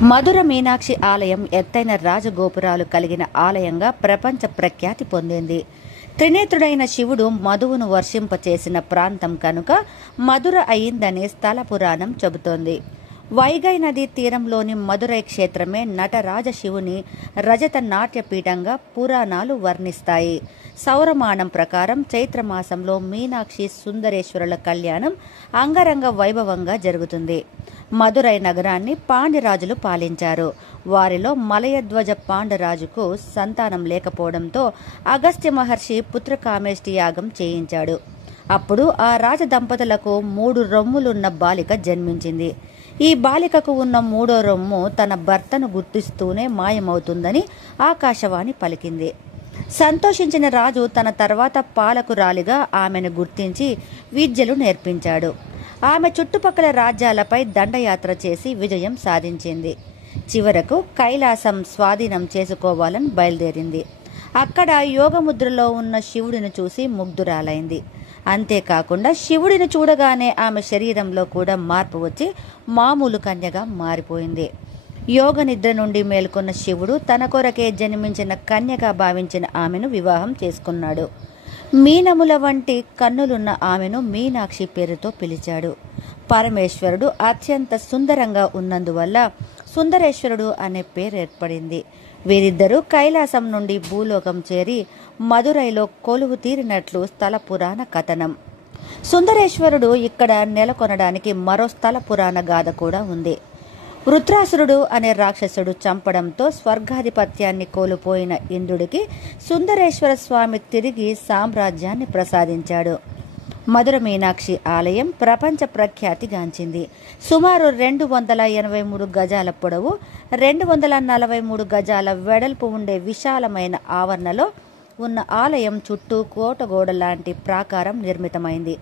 మధుర మీనాక్షి ఆలయం ఎత్తైన రాజగోపురాలు కలిగిన ఆలయంగా ప్రపంచ ప్రఖ్యాతి పొందింది. త్రినేత్రుడైన శివుడు మధువును వర్షింపచేసిన ప్రాంతం కనుక మధుర అయిందని స్థల పురాణం చెబుతోంది. వైగై నదీ తీరంలోని మధురై క్షేత్రమే నటరాజ శివుని రజత నాట్యపీఠంగా పురాణాలు వర్ణిస్తాయి. సౌరమానం ప్రకారం చైత్రమాసంలో మీనాక్షి సుందరేశ్వరుల కళ్యాణం అంగరంగ వైభవంగా జరుగుతుంది. మధురై నగరాన్ని పాండ్యరాజులు పాలించారు. వారిలో మలయధ్వజ పాండ్యరాజుకు సంతానం లేకపోవడంతో అగస్త్య మహర్షి పుత్రకామేష్టి యాగం చేయించాడు. అప్పుడు ఆ రాజ దంపతులకు 3 రొమ్ములున్న బాలిక జన్మించింది. ఈ బాలికకు ఉన్న 3వ రొమ్ము తన భర్తను గుర్తిస్తూనే మాయమవుతుందని ఆకాశవాణి పలికింది. సంతోషించిన రాజు తన తర్వాత పాలకురాలిగా ఆమెను గుర్తించి విద్యలు నేర్పించాడు. ఆమె చుట్టుపక్కల రాజ్యాలపై దండయాత్ర చేసి విజయం సాధించింది. చివరకు కైలాసం స్వాధీనం చేసుకోవాలని బయలుదేరింది. అక్కడ యోగముద్రలో ఉన్న శివుడిని చూసి ముగ్ధురాలైంది. అంతేకాకుండా శివుడిని చూడగానే ఆమె శరీరంలో కూడా మార్పు వచ్చి మామూలు కన్యగా మారిపోయింది. యోగ నిద్ర నుండి మేల్కొన్న శివుడు తన కొరకే జన్మించిన కన్యగా భావించిన ఆమెను వివాహం చేసుకున్నాడు. మీనముల వంటి కన్నులున్న ఆమెను మీనాక్షి పేరుతో పిలిచాడు. పరమేశ్వరుడు అత్యంత సుందరంగా ఉన్నందువల్ల సుందరేశ్వరుడు అనే పేరు ఏర్పడింది. వీరిద్దరూ కైలాసం నుండి భూలోకం చేరి మధురైలో కొలువు తీరినట్లు స్థల పురాణ కథనం. సుందరేశ్వరుడు ఇక్కడ నెలకొనడానికి మరో స్థల పురాణ గాథ కూడా ఉంది. వృత్రాసురుడు అనే రాక్షసుడు చంపడంతో స్వర్గాధిపత్యాన్ని కోల్పోయిన ఇంద్రుడికి సుందరేశ్వర స్వామి తిరిగి సామ్రాజ్యాన్ని ప్రసాదించాడు. మధుర మీనాక్షి ఆలయం ప్రపంచ ప్రఖ్యాతిగాంచింది. సుమారు 283 గజాల పొడవు, 243 గజాల వెడల్పు ఉండే విశాలమైన ఆవరణలో ఉన్న ఆలయం చుట్టూ కోటగోడ లాంటి ప్రాకారం నిర్మితమైంది.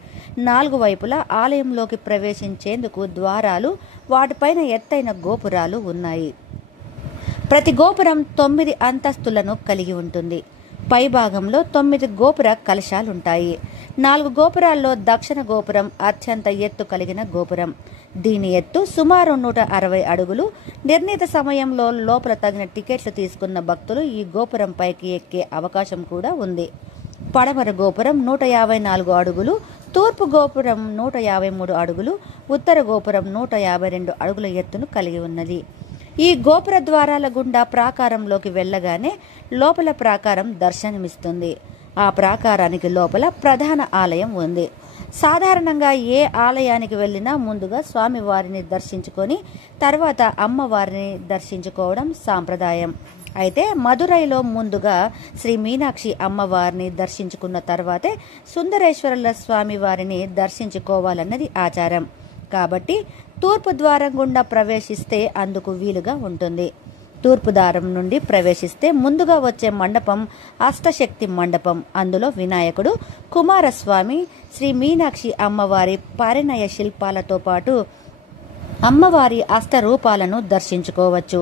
4 వైపులా ఆలయంలోకి ప్రవేశించేందుకు ద్వారాలు, వాటిపైన ఎత్తైన గోపురాలు ఉన్నాయి. ప్రతి గోపురం 9 అంతస్తులను కలిగి ఉంటుంది. పైభాగంలో 9 గోపుర కలశాలుంటాయి. 4 గోపురాల్లో దక్షిణ గోపురం అత్యంత ఎత్తు కలిగిన గోపురం. దీని ఎత్తు సుమారు 160 అడుగులు. నిర్ణీత సమయంలో లోపల తగిన టికెట్లు తీసుకున్న భక్తులు ఈ గోపురం పైకి ఎక్కే అవకాశం కూడా ఉంది. పడమర గోపురం 154 అడుగులు, తూర్పు గోపురం 153 అడుగులు, ఉత్తర గోపురం 152 అడుగుల ఎత్తును కలిగి ఉన్నది. ఈ గోపుర ద్వారాల గుండా ప్రాకారంలోకి వెళ్లగానే లోపల ప్రాకారం దర్శనమిస్తుంది. ఆ ప్రాకారానికి లోపల ప్రధాన ఆలయం ఉంది. సాధారణంగా ఏ ఆలయానికి వెళ్ళినా ముందుగా స్వామివారిని దర్శించుకొని తర్వాత అమ్మవారిని దర్శించుకోవడం సాంప్రదాయం. అయితే మధురైలో ముందుగా శ్రీ మీనాక్షి అమ్మవారిని దర్శించుకున్న తర్వాతే సుందరేశ్వరుల స్వామి వారిని దర్శించుకోవాలన్నది ఆచారం. కాబట్టి తూర్పు ద్వారం గుండా ప్రవేశిస్తే అందుకు వీలుగా ఉంటుంది. తూర్పు ద్వారం నుండి ప్రవేశిస్తే ముందుగా వచ్చే మండపం అష్టశక్తి మండపం. అందులో వినాయకుడు, కుమారస్వామి, శ్రీ మీనాక్షి అమ్మవారి పరిణయ శిల్పాలతో పాటు అమ్మవారి అష్టరూపాలను దర్శించుకోవచ్చు.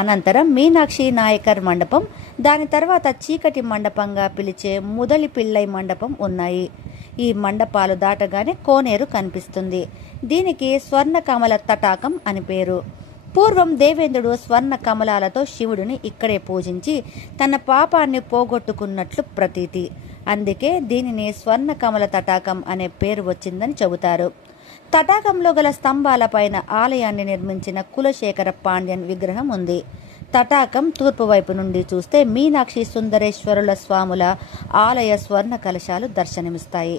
అనంతరం మీనాక్షి నాయకర్ మండపం, దాని తర్వాత చీకటి మండపంగా పిలిచే ముదలి పిల్లై మండపం ఉన్నాయి. ఈ మండపాలు దాటగానే కోనేరు కనిపిస్తుంది. దీనికి స్వర్ణ కమల తటాకం అని పేరు. పూర్వం దేవేంద్రుడు స్వర్ణ కమలాలతో శివుడిని ఇక్కడే పూజించి తన పాపాన్ని పోగొట్టుకున్నట్లు ప్రతీతి. అందుకే దీనిని స్వర్ణ కమల తటాకం అనే పేరు వచ్చిందని చెబుతారు. తటాకంలో గల స్తంభాలపైన ఆలయాన్ని నిర్మించిన కులశేఖర పాండ్యన్ విగ్రహం ఉంది. తటాకం తూర్పు వైపు నుండి చూస్తే మీనాక్షి సుందరేశ్వరుల స్వాముల ఆలయ స్వర్ణ కలశాలు దర్శనమిస్తాయి.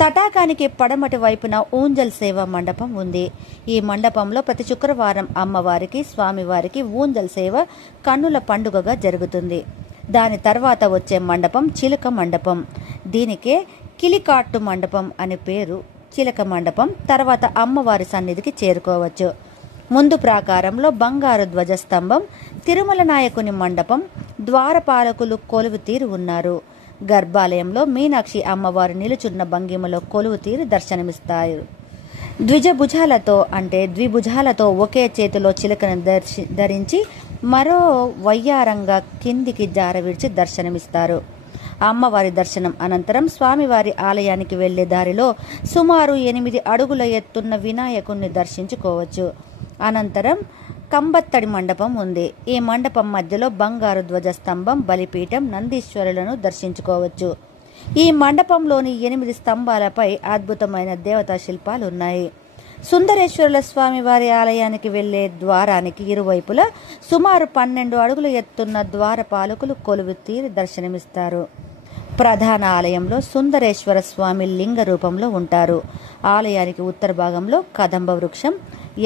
తటాకానికి పడమటి వైపున ఊంజల్ సేవ మండపం ఉంది. ఈ మండపంలో ప్రతి శుక్రవారం అమ్మవారికి, స్వామివారికి ఊంజల్ సేవ కన్నుల పండుగగా జరుగుతుంది. దాని తర్వాత వచ్చే మండపం చిలక మండపం. దీనికే కిలికాట్టు మండపం అని పేరు. చిలక మండపం తర్వాత అమ్మవారి సన్నిధికి చేరుకోవచ్చు. ముందు ప్రాకారంలో బంగారు ధ్వజస్తంభం, తిరుమల నాయకుని మండపం, ద్వారపాలకులు కొలువు తీరు ఉన్నారు. గర్భాలయంలో మీనాక్షి అమ్మవారు నిలుచున్న భంగిమలో కొలువు తీరు దర్శనమిస్తారు. ద్విభుజాలతో ఒకే చేతిలో చిలకను ధరించి మరో వయ్యారంగా కిందికి జారవిడిచి దర్శనమిస్తారు. అమ్మవారి దర్శనం అనంతరం స్వామివారి ఆలయానికి వెళ్లే దారిలో సుమారు 8 అడుగుల ఎత్తున్న వినాయకుణ్ణి దర్శించుకోవచ్చు. అనంతరం కంబత్తడి మండపం ఉంది. ఈ మండపం మధ్యలో బంగారు ధ్వజస్తంభం, బలిపీఠం, నందీశ్వరులను దర్శించుకోవచ్చు. ఈ మండపంలోని 8 స్తంభాలపై అద్భుతమైన దేవతా శిల్పాలు ఉన్నాయి. సుందరేశ్వరుల స్వామి వారి ఆలయానికి వెళ్లే ద్వారానికి ఇరువైపులా సుమారు 12 అడుగులు ఎత్తున్న ద్వారపాలకులు కొలువు తీరి దర్శనమిస్తారు. ప్రధాన ఆలయంలో సుందరేశ్వర స్వామి లింగ రూపంలో ఉంటారు. ఆలయానికి ఉత్తర భాగంలో కదంబ వృక్షం,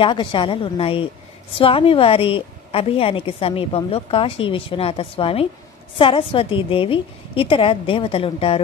యాగశాలలు ఉన్నాయి. స్వామివారి అభయానికి సమీపంలో కాశీ విశ్వనాథ స్వామి, సరస్వతీదేవి, ఇతర దేవతలుంటారు.